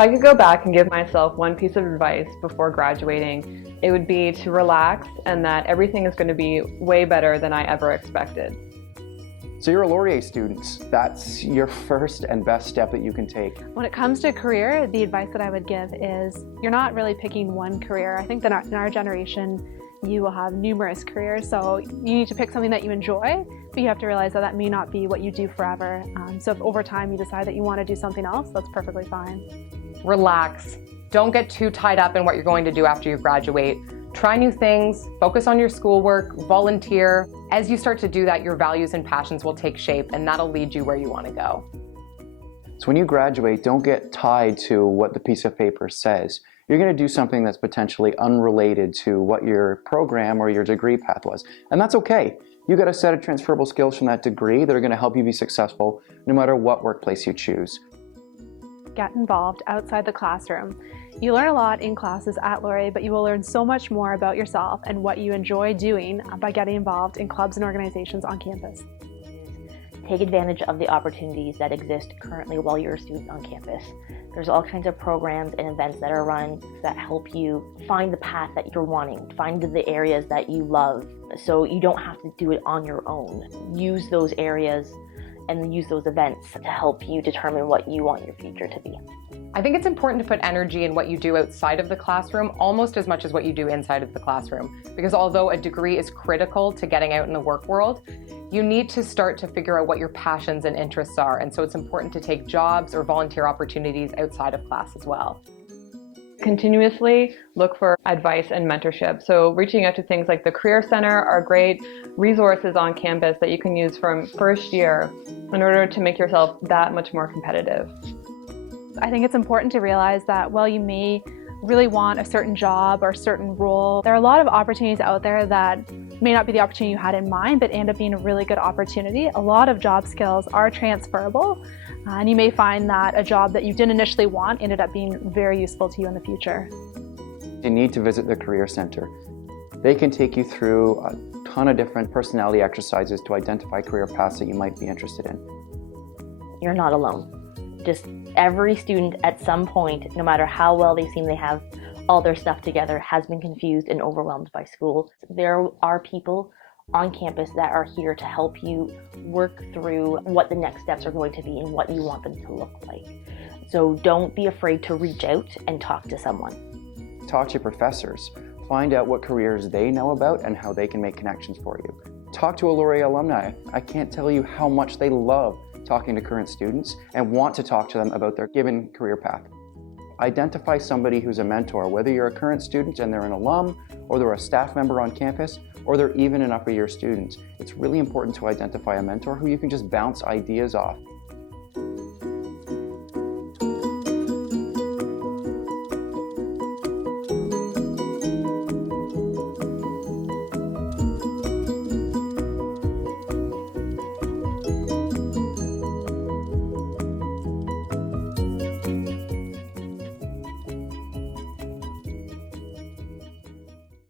I could go back and give myself one piece of advice before graduating, it would be to relax and that everything is going to be way better than I ever expected. So you're a Laurier student. That's your first and best step that you can take. When it comes to career, the advice that I would give is you're not really picking one career. I think that in our generation, you will have numerous careers, so you need to pick something that you enjoy, but you have to realize that that may not be what you do forever. So if over time you decide that you want to do something else, that's perfectly fine. Relax. Don't get too tied up in what you're going to do after you graduate. Try new things, focus on your schoolwork, volunteer. As you start to do that, your values and passions will take shape, and that'll lead you where you want to go. So when you graduate, don't get tied to what the piece of paper says. You're going to do something that's potentially unrelated to what your program or your degree path was. And that's okay. You got a set of transferable skills from that degree that are going to help you be successful no matter what workplace you choose. Get involved outside the classroom. You learn a lot in classes at Laurier, but you will learn so much more about yourself and what you enjoy doing by getting involved in clubs and organizations on campus. Take advantage of the opportunities that exist currently while you're a student on campus. There's all kinds of programs and events that are run that help you find the path that you're wanting, find the areas that you love, so you don't have to do it on your own. Use those areas and use those events to help you determine what you want your future to be. I think it's important to put energy in what you do outside of the classroom almost as much as what you do inside of the classroom. Because although a degree is critical to getting out in the work world, you need to start to figure out what your passions and interests are. And so it's important to take jobs or volunteer opportunities outside of class as well. Continuously look for advice and mentorship. So reaching out to things like the Career Center are great resources on campus that you can use from first year in order to make yourself that much more competitive. I think it's important to realize that while you may really want a certain job or a certain role, there are a lot of opportunities out there that may not be the opportunity you had in mind, but end up being a really good opportunity. A lot of job skills are transferable, and you may find that a job that you didn't initially want ended up being very useful to you in the future. You need to visit the Career Center. They can take you through a ton of different personality exercises to identify career paths that you might be interested in. You're not alone. Just every student at some point, no matter how well they seem they have all their stuff together, has been confused and overwhelmed by school. There are people on campus that are here to help you work through what the next steps are going to be and what you want them to look like. So don't be afraid to reach out and talk to someone. Talk to your professors. Find out what careers they know about and how they can make connections for you. Talk to a Laurier alumni. I can't tell you how much they love talking to current students and want to talk to them about their given career path. Identify somebody who's a mentor, whether you're a current student and they're an alum, or they're a staff member on campus, or they're even an upper year student. It's really important to identify a mentor who you can just bounce ideas off.